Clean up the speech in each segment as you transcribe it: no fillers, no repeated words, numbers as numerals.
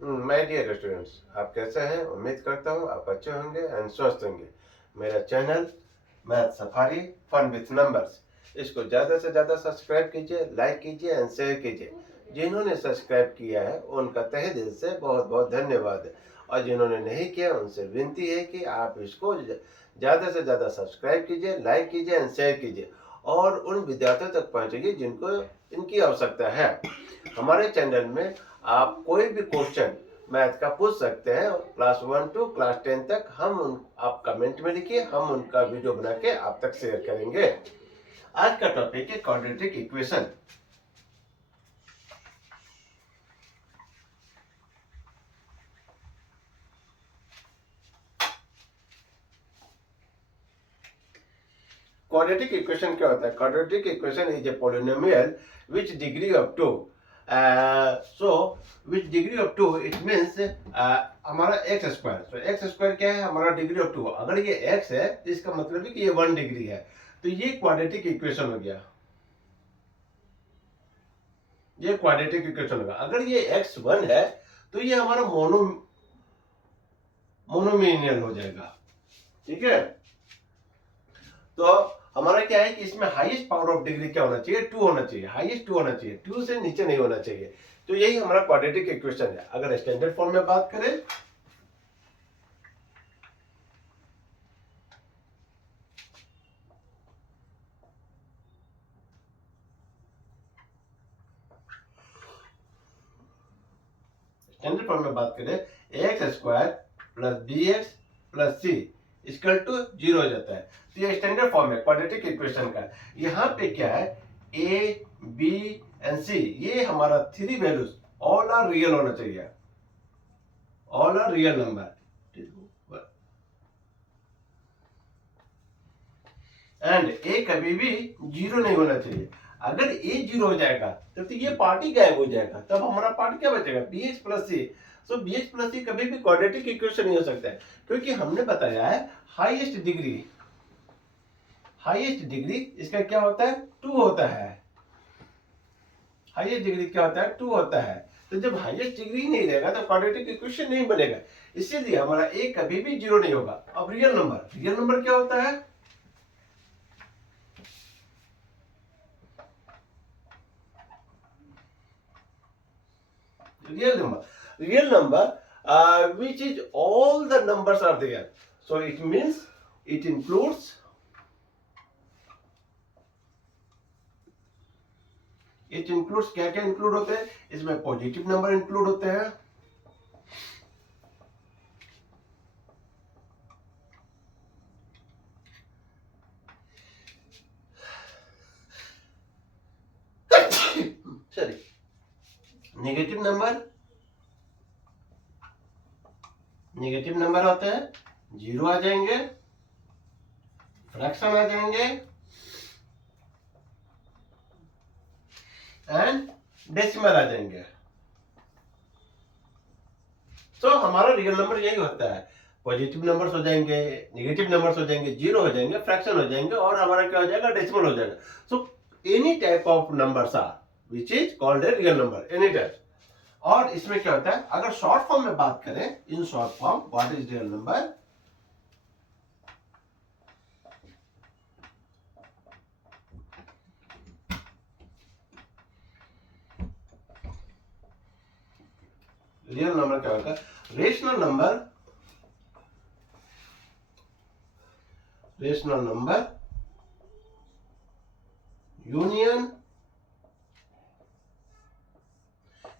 My dear students, आप कैसे हैं? उम्मीद करता हूँ आप अच्छे होंगे एंड स्वस्थ होंगे। मेरा channel math safari fun with numbers, इसको ज़्यादा से ज़्यादा सब्सक्राइब कीजिए, लाइक कीजिए एंड शेयर कीजिए। जिन्होंने सब्सक्राइब किया है उनका तहे दिल से बहुत बहुत धन्यवाद, और जिन्होंने नहीं किया उनसे विनती है कि आप इसको ज़्यादा से ज़्यादा सब्सक्राइब कीजिए, लाइक कीजिए एंड शेयर कीजिए, और उन विद्यार्थियों तक पहुँचेगी जिनको इनकी आवश्यकता है। हमारे चैनल में आप कोई भी क्वेश्चन मैथ का पूछ सकते हैं, क्लास 1 टू क्लास 10 तक। आप कमेंट में लिखिए, हम उनका वीडियो बना के आप तक शेयर करेंगे। आज का टॉपिक है क्वाड्रेटिक इक्वेशन। क्वाड्रेटिक इक्वेशन क्या होता है? Quadratic equation is a polynomial which degree of 2, so which degree of 2 it means हमारा एक्स स्क्वायर। तो एक्स स्क्वायर क्या है? हमारा डिग्री ऑफ 2। अगर ये एक्स है तो इसका मतलब है कि ये 1 डिग्री है, तो ये क्वाड्रेटिक इक्वेशन हो गया। ये क्वाड्रेटिक इक्वेशन होगा। अगर ये x1 है तो ये हमारा मोनोमिनियल हो जाएगा। ठीक है, तो हमारा क्या है कि इसमें हाईएस्ट पावर ऑफ डिग्री क्या होना चाहिए? 2 होना चाहिए। हाईएस्ट 2 होना चाहिए, 2 से नीचे नहीं होना चाहिए। तो यही हमारा क्वाड्रेटिक इक्वेशन है। अगर स्टैंडर्ड फॉर्म में बात करें, x square plus b x plus c equal to 0 हो जाता है। तो ये स्टैंडर्ड फॉर्म है क्वाड्रेटिक इक्वेशन का। यहाँ पे क्या है? ए बी एंड सी, ये हमारा 3 वैल्यूज ऑल आर रियल होना चाहिए। All are real number and a कभी भी 0 नहीं होना चाहिए। अगर ए 0 हो जाएगा तब तो ये पार्ट ही गायब हो जाएगा। तब हमारा पार्ट क्या बचेगा? बी एक्स प्लस सी। सो बी एक्स प्लस सी कभी भी क्वाड्रेटिक इक्वेशन नहीं हो सकता है, क्योंकि हमने बताया है हाईएस्ट डिग्री इसका क्या होता है? 2 होता है। हाईएस्ट डिग्री क्या होता है? 2 होता है। तो जब हाईएस्ट डिग्री नहीं रहेगा तो क्वाड्रेटिक इक्वेशन नहीं बनेगा। इसीलिए हमारा ए कभी भी 0 नहीं होगा। अब रियल नंबर क्या होता है? real number which is all the numbers are there, so it means it includes क्या क्या इंक्लूड होते हैं? इसमें पॉजिटिव नंबर इंक्लूड होते हैं, सॉरी, नेगेटिव नंबर होते हैं, 0 आ जाएंगे, फ्रैक्शन आ जाएंगे एंड डेसिमल आ जाएंगे। तो हमारा रियल नंबर यही होता है। पॉजिटिव नंबर्स हो जाएंगे, नेगेटिव नंबर्स हो जाएंगे, 0 हो जाएंगे, फ्रैक्शन हो जाएंगे, और हमारा क्या हो जाएगा? डेसिमल हो जाएगा। So any type of numbers are which is called a real number, any type. और इसमें क्या होता है? अगर शॉर्ट फॉर्म में बात करें, in short form what is real number? Real number क्या होता है? Rational number union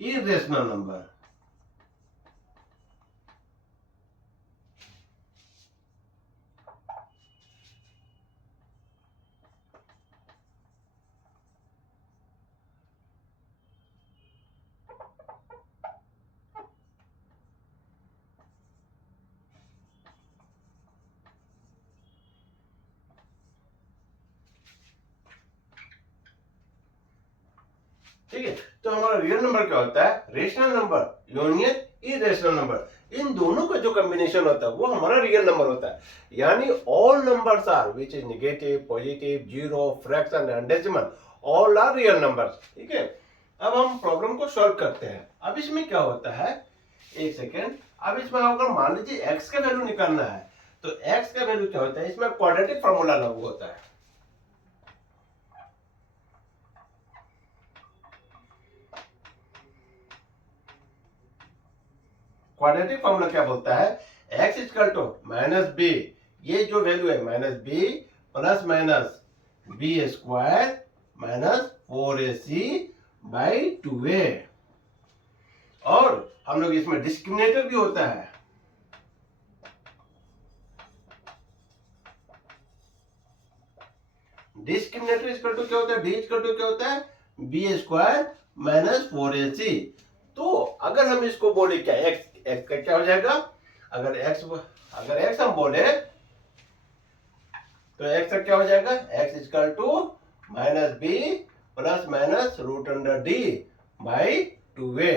irrational number. ठीक है, तो हमारा रियल नंबर क्या होता है? Rational number union irrational number. इन दोनों का जो कॉम्बिनेशन होता है वो हमारा रियल नंबर होता है। यानी all numbers are which is negative, positive, 0, fraction and decimal, all are real numbers. ठीक है, अब हम प्रॉब्लम को सॉल्व करते हैं। अब इसमें क्या होता है एक सेकेंड, अब इसमें अगर मान लीजिए x का वैल्यू निकालना है तो x का वैल्यू क्या होता है, इसमें क्वाड्रेटिक फार्मूला लागू होता है। क्वाड्रेटिक फार्मूला क्या बोलता है, x equal to minus b, ये जो वैल्यू है minus b plus minus b square minus 4ac by 2a। और हम लोग इसमें डिस्क्रिमिनेटर भी होता है, डिस्क्रिमिनेटर इक्वल टू क्या होता है, डी इक्वल टू क्या होता है, बी स्क्वायर माइनस 4ac। तो अगर हम इसको बोले क्या x का क्या हो जाएगा, अगर x हम बोले तो x का क्या हो जाएगा, x equal to minus b plus minus root under d by 2a।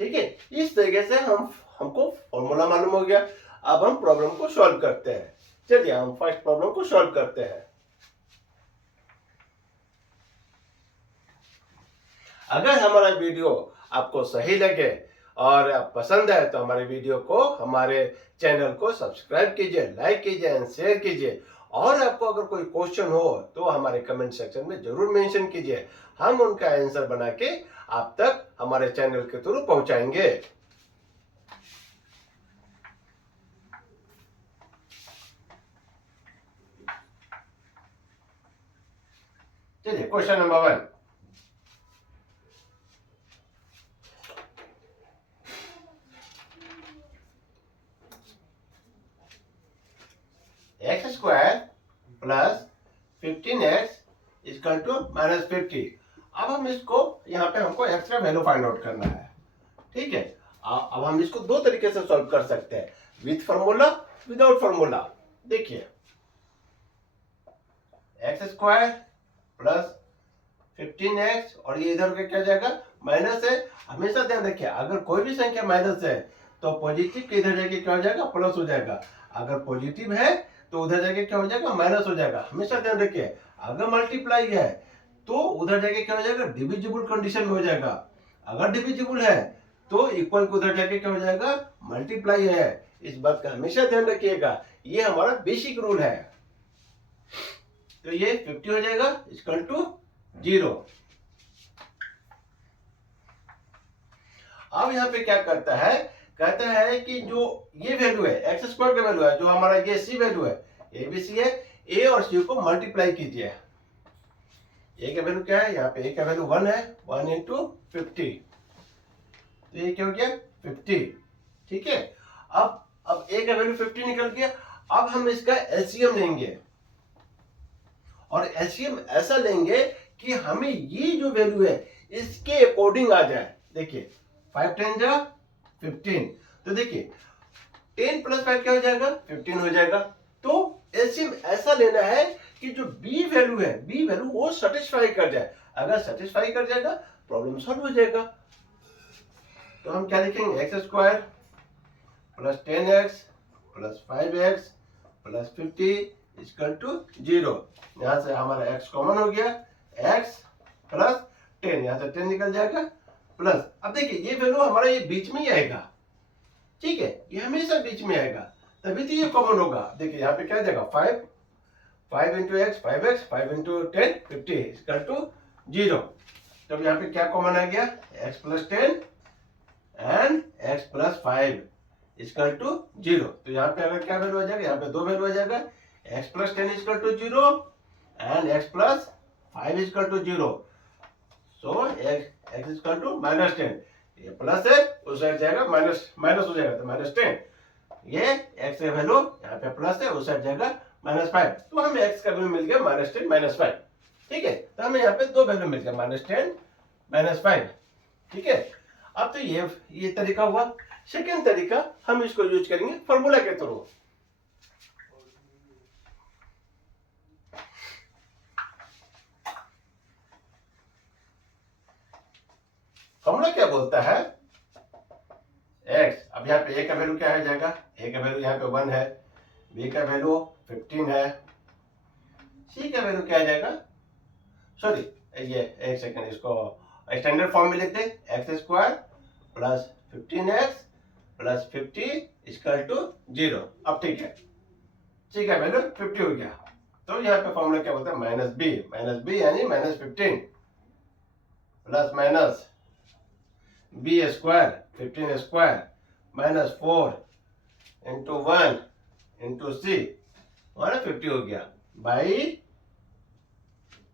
ठीक है, इस तरीके से हमको फॉर्मूला मालूम हो गया। अब हम प्रॉब्लम को सॉल्व करते हैं। चलिए हम फर्स्ट प्रॉब्लम को सॉल्व करते हैं। अगर हमारा वीडियो आपको सही लगे और पसंद आए तो हमारे वीडियो को, हमारे चैनल को सब्सक्राइब कीजिए, लाइक कीजिए एंड शेयर कीजिए। और आपको अगर कोई क्वेश्चन हो तो हमारे कमेंट सेक्शन में जरूर मेंशन कीजिए, हम उनका आंसर बना के आप तक हमारे चैनल के थ्रू पहुंचाएंगे। चलिए question number 1, x square plus 15x equal to minus 50। अब हम इसको, यहाँ पे हमको x का वैल्यू फाइंड आउट करना है। ठीक है, अब हम इसको दो तरीके से सॉल्व कर सकते हैं, विथ फार्मूला, विदाउट फार्मूला। देखिए एक्स स्क्वायर प्लस 15x और ये इधर क्या जाएगा, माइनस है। हमेशा ध्यान रखिए, अगर कोई भी संख्या माइनस है तो पॉजिटिव के इधर जाके क्या हो जाएगा, प्लस हो जाएगा। अगर पॉजिटिव है तो उधर जाके क्या हो जाएगा, माइनस हो जाएगा। हमेशा ध्यान रखिए, अगर मल्टीप्लाई है तो उधर जाके क्या हो जाएगा, डिविजिबल कंडीशन में हो जाएगा। अगर डिविजिबल है तो इक्वल को उधर जाके क्या हो जाएगा, मल्टीप्लाई है। इस बात का हमेशा ध्यान रखिएगा, ये हमारा बेसिक रूल है। तो ये 50 हो जाएगा इक्वल टू 0। अब यहाँ पे क्या करता है, कहता है कि जो ये वैल्यू है एक्स स्क्वायर का वैल्यू है, जो हमारा ये सी वैल्यू है, ए बी सी है, ए और सी को मल्टीप्लाई कीजिए। ए का वैल्यू क्या है, यहाँ पे ए का वैल्यू 1 है, 1 इंटू 50, तो ये क्या हो गया 50। ठीक है, अब ए का वैल्यू 50 निकल गया। अब हम इसका एलसीएम लेंगे और एलसीएम ऐसा लेंगे कि हमें ये जो वैल्यू है इसके अकॉर्डिंग आ जाए। देखिए 5 10 जा 15, तो देखिए 10 प्लस 5 क्या हो जाएगा, 15 हो जाएगा। तो एलसीएम ऐसा लेना है कि जो बी वैल्यू है, बी वैल्यू वो सेटिस्फाई कर जाए। अगर सेटिस्फाई कर जाएगा प्रॉब्लम सॉल्व हो जाएगा। तो हम क्या लिखेंगे, x square plus 10x plus 5x plus 50 equal to 0। यहां से हमारा x कॉमन हो गया, x प्लस 10, यहां से 10 निकल जाएगा प्लस। अब देखिए ये वैल्यू हमारा ये बीच में ही आएगा। ठीक है, ये हमेशा बीच में आएगा, तभी तो ये कॉमन होगा। देखिए यहाँ पे क्या जाएगा, 5 into x 5x, 5 into 10 50 equal to 0। तब यहाँ पे क्या कॉमन आ गया, x plus 10 and x plus 5 equal to 0। तो यहाँ पे अगर क्या वैल्यू आ जाएगा, यहाँ पे दो वैल्यू आ जाएगा, x plus 10 equal to 0 and x plus 5 equal to 0। So x equal to minus 10, ये प्लस है उस साइड जाएगा माइनस, माइनस हो जाएगा तो माइनस 10। ये x का वैल्यू यहाँ पे प्लस है उस साइड जाएगा माइनस 5। तो हमें x का वैल्यू मिल गया माइनस 10 माइनस 5। ठीक है, तो हमें यहाँ पे दो वैल्यू मिल गया, माइनस 10 माइनस 5। ठीक है, अब तो ये तरीका हुआ। सेकेंड तरीका हम इसको यूज करेंगे फॉर्मूला के थ्रू। फॉर्मूला क्या बोलता है, x, अब यहाँ पे a का वैल्यू क्या है जाएगा, a का वैल्यू यहाँ पे 1 है, b का वैल्यू 15 है, c का वैल्यू क्या आ जाएगा, सॉरी ये एक सेकंड, इसको स्टैंडर्ड फॉर्म में लिखते हैं, x square plus 15x plus 50 equal to 0। अब ठीक है, सी का वैल्यू 50 हो गया। तो यहाँ पे फॉर्मूला क्या बोलता है, माइनस बी यानी minus 15 plus minus b square 15 square minus 4 into 1 into c और 50 हो गया बाई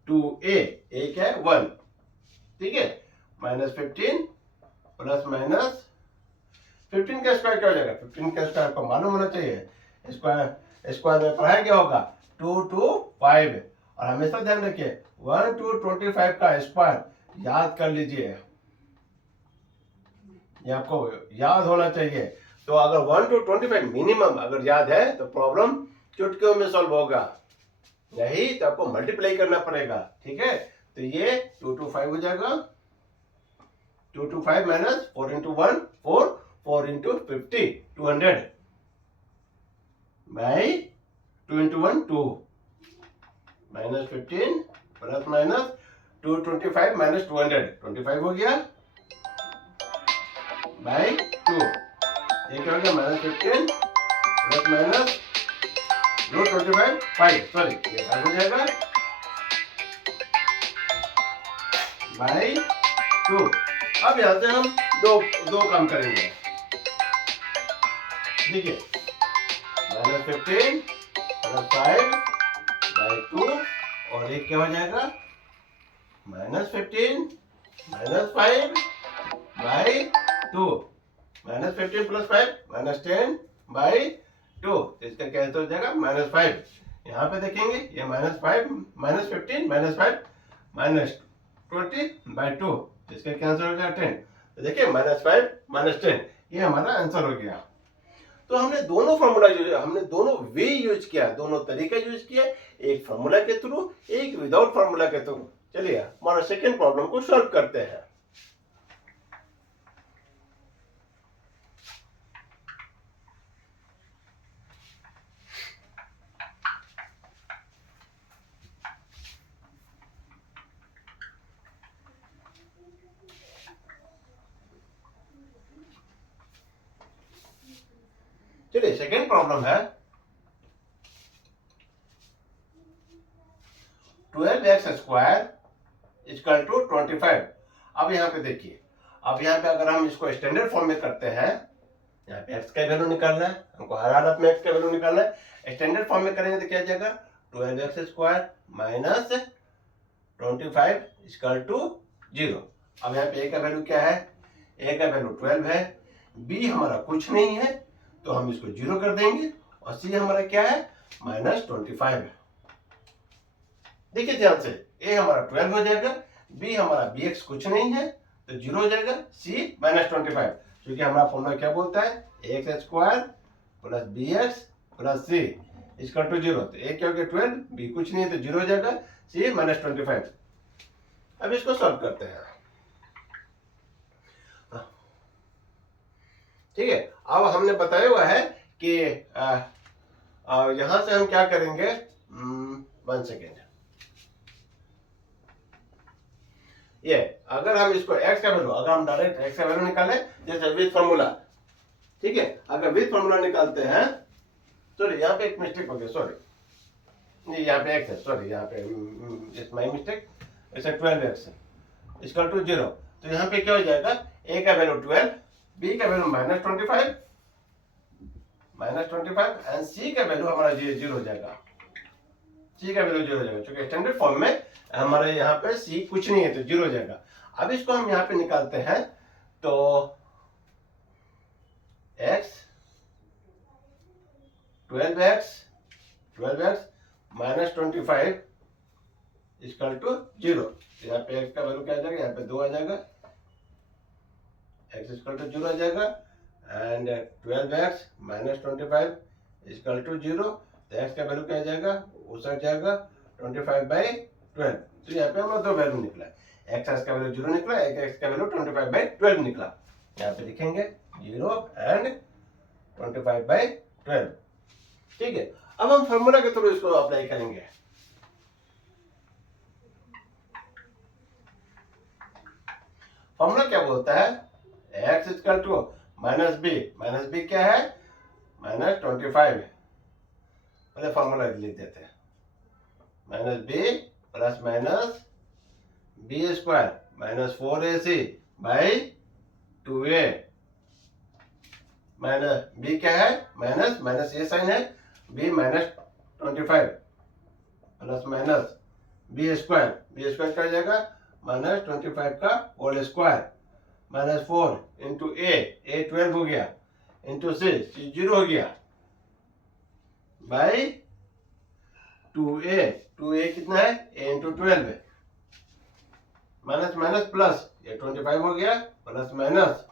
2a, ए क्या है 1, ठीक है। माइनस 15 प्लस माइनस 15 का स्क्वायर क्या हो जाएगा, 15 का स्क्वायर आपको मालूम होना चाहिए। स्क्वायर स्क्वायर में पढ़ाया क्या होगा 2 to 5, और हमेशा ध्यान रखिए 1 to 25 का स्क्वायर याद कर लीजिए, ये आपको याद होना चाहिए। तो अगर 1 to 25 मिनिमम अगर याद है तो प्रॉब्लम चुटकियों में सॉल्व होगा, यही तो आपको मल्टीप्लाई करना पड़ेगा, ठीक है। तो ये 2 to 5 हो जाएगा, 2 to 5 minus 4 into 1 4 4 into 50 200 by 2 into 1 2 minus 15 plus minus 225 minus 200 25 हो गया बाई 2, ये क्या हो गया minus 15 plus minus rho 25 5 sorry ये 5 हो जाएगा बाई 2। अब यहाँ से हम दो काम करेंगे, देखिए माइनस 15 प्लस 5 बाई 2 और एक क्या हो जाएगा minus 15 minus 5 by 2 minus 15 plus 5 minus 10 by 2, तो इसका कैंसिल हो जाएगा माइनस 5। यहाँ पे देखेंगे ये minus 5 minus 15 minus 5 minus 20 by 2, इसका कैंसिल हो जाएगा 10। तो देखिए माइनस 5 माइनस 10 ये हमारा आंसर हो गया। तो हमने दोनों फॉर्मूला हमने दोनों वे यूज किया, दोनों तरीका यूज किया, एक फॉर्मूला के थ्रू एक विदाउट फॉर्मूला के थ्रू। चलिए हमारा सेकेंड प्रॉब्लम को सॉल्व करते हैं। चलिए सेकेंड प्रॉब्लम है 12x स्क्वायर इक्वल टू 25। अब यहाँ पे देखिए, अब यहाँ पे अगर हम इसको स्टैंडर्ड फॉर्म में करते हैं, यहाँ पे x का वैल्यू निकालना है हमको, हर हालत में x का वैल्यू निकालना है। स्टैंडर्ड फॉर्म में करेंगे तो क्या जाएगा 12x square minus 25 equal to 0। अब यहाँ पे a का वैल्यू क्या है, a का वैल्यू 12 है, b हमारा कुछ नहीं है तो हम इसको 0 कर देंगे, और c हमारा क्या है माइनस 25। देखिए ध्यान से, a हमारा 12 हो जाएगा, b हमारा bx कुछ नहीं है तो 0 हो जाएगा, c माइनस 25, क्योंकि हमारा फॉर्मूला क्या बोलता है x square plus b x plus c equal to 0। तो a क्या हो गया 12, b कुछ नहीं है तो 0 हो जाएगा, c माइनस 25। अब इसको सॉल्व करते हैं, ठीक है। अब हमने बताया हुआ है कि यहां से हम क्या करेंगे, 1 सेकेंड, ये अगर हम इसको x का वैल्यू, अगर हम डायरेक्ट x का वैल्यू निकालें जैसे विद फॉर्मूला, ठीक है। अगर विद फॉर्मूला निकालते हैं, सॉरी यहाँ पे एक मिस्टेक हो गया, सॉरी नहीं यहाँ पे x है, सॉरी यहाँ पे इट्स माय मिस्टेक, ऐसे 12x इक्वल टू 0। तो यहाँ पे क्या हो जाएगा, a का वैल्यू 12, b का वैल्यू माइनस 25 एंड c का वैल्यू हमारा 0 हो जाएगा, c का वैल्यू 0 हो जाएगा, क्योंकि स्टैंडर्ड फॉर्म में हमारे यहाँ पे c कुछ नहीं है तो 0 हो जाएगा। अब इसको हम यहाँ पे निकालते हैं तो x 12x minus 25 equal to 0। यहाँ पे x का वैल्यू क्या आ जाएगा, यहाँ पे 2 आ जाएगा, x इक्वल टू 0 आ जाएगा, and 12x minus 25 equal to 0, तो x का वैल्यू क्या आ जाएगा, उस जाएगा 25 बाई 12। तो यहाँ पे हमारा दो वैल्यू निकला, x का वैल्यू 0 निकला, x का वैल्यू 25 बाई 12 निकला। यहाँ पे लिखेंगे 0 एंड 25 बाई 12, ठीक है। अब हम फॉर्मूला के थ्रू इसको अप्लाई करेंगे। फॉर्मूला क्या बोलता है, x equal to minus b क्या है -25 है। फॉर्मूला लिख देते हैं minus b plus minus b square minus 4ac by 2a minus b क्या है माइनस ये साइन है b -25 plus minus b square क्या हो जाएगा -25 का whole square minus 4 into a 12 हो गया इंटू सी 0 हो गया बाई 2a कितना है a इंटू 12 है माइनस माइनस प्लस ये 25 हो गया प्लस माइनस।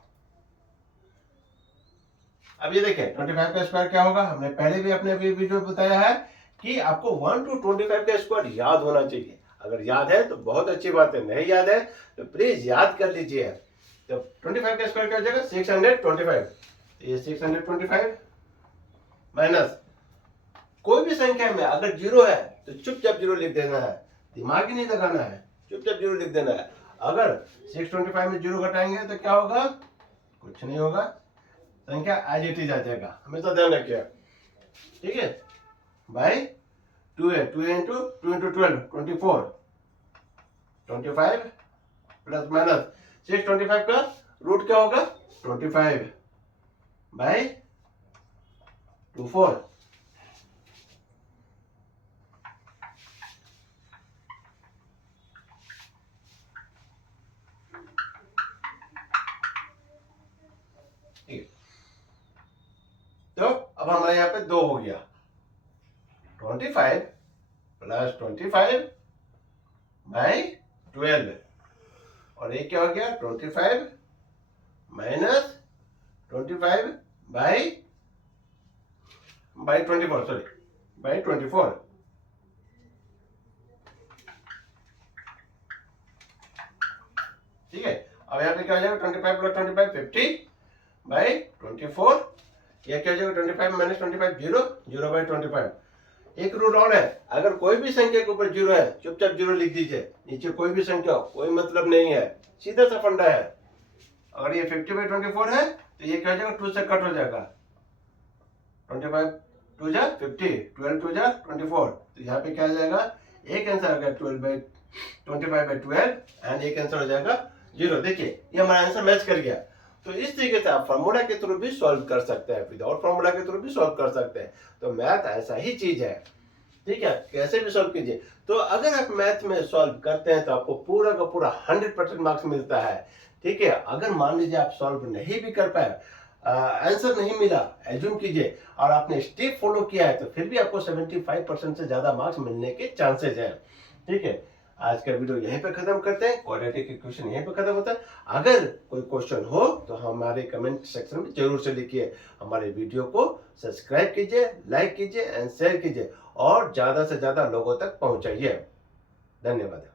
अब ये देखिए 25 का स्क्वायर क्या होगा, हमने पहले भी अपने वीडियो में बताया है कि आपको 1 to 25 का स्क्वायर याद होना चाहिए। अगर याद है तो बहुत अच्छी बात है, नहीं याद है तो प्लीज याद कर लीजिए। तो 25 का स्क्वायर क्या हो जाएगा 625, ये 625 माइनस कोई भी संख्या में अगर जीरो है तो चुपचाप जीरो लिख देना है, दिमाग ही नहीं लगाना है, चुपचाप जीरो लिख देना है। अगर 625 में जीरो घटाएंगे तो क्या होगा, कुछ नहीं होगा, संख्या एज इट इज आ जाएगा, हमेशा ध्यान रखिए, ठीक है। By 2a into 2 into 12 24 25 plus minus 625 का रूट क्या होगा 25 बाई 24 तो अब हमारे यहाँ पे 2 हो गया 25 प्लस 25 बाई 12 और ये क्या हो गया 25 माइनस 25 बाई 24 सॉरी बाई 24 ठीक है। अब यहाँ पे क्या हो जाएगा 25 प्लस 25 50 बाई 24 ये क्या हो जाएगा 25 माइनस 25 0 बाई 25। एक रूल और है, अगर कोई भी संख्या के ऊपर जीरो है चुपचाप जीरो लिख दीजिए, नीचे कोई भी संख्या हो कोई मतलब नहीं है, सीधा सा फंडा है। अगर ये 50 बाई 24 है तो ये क्या हो जाएगा 2 से कट हो जाएगा 25 2 जा 50 12 2 जा 24, तो यहाँ पे क्या आ जाएगा एक आंसर आ गया 25 बाई 12 एंड एक आंसर हो जाएगा 0। देखिए ये हमारा आंसर मैच कर गया। तो इस तरीके से आप फार्मूला के थ्रू भी सॉल्व कर सकते हैं, विदाउट फार्मूला के थ्रू भी सॉल्व कर सकते हैं। तो मैथ ऐसा ही चीज है, ठीक है, कैसे भी सॉल्व कीजिए। तो अगर आप मैथ में सॉल्व करते हैं तो आपको पूरा का पूरा 100% मार्क्स मिलता है, ठीक है। अगर मान लीजिए आप सॉल्व नहीं भी कर पाए, आंसर नहीं मिला, एज्यूम कीजिए, और आपने स्टेप फॉलो किया है तो फिर भी आपको 75% से ज्यादा मार्क्स मिलने के चांसेस हैं, ठीक है। आज का वीडियो यहीं पे खत्म करते हैं, क्वाड्रेटिक इक्वेशन यहीं पे खत्म होता है। अगर कोई क्वेश्चन हो तो हमारे कमेंट सेक्शन में जरूर से लिखिए। हमारे वीडियो को सब्सक्राइब कीजिए, लाइक कीजिए एंड शेयर कीजिए और ज्यादा से ज्यादा लोगों तक पहुंचाइए। धन्यवाद।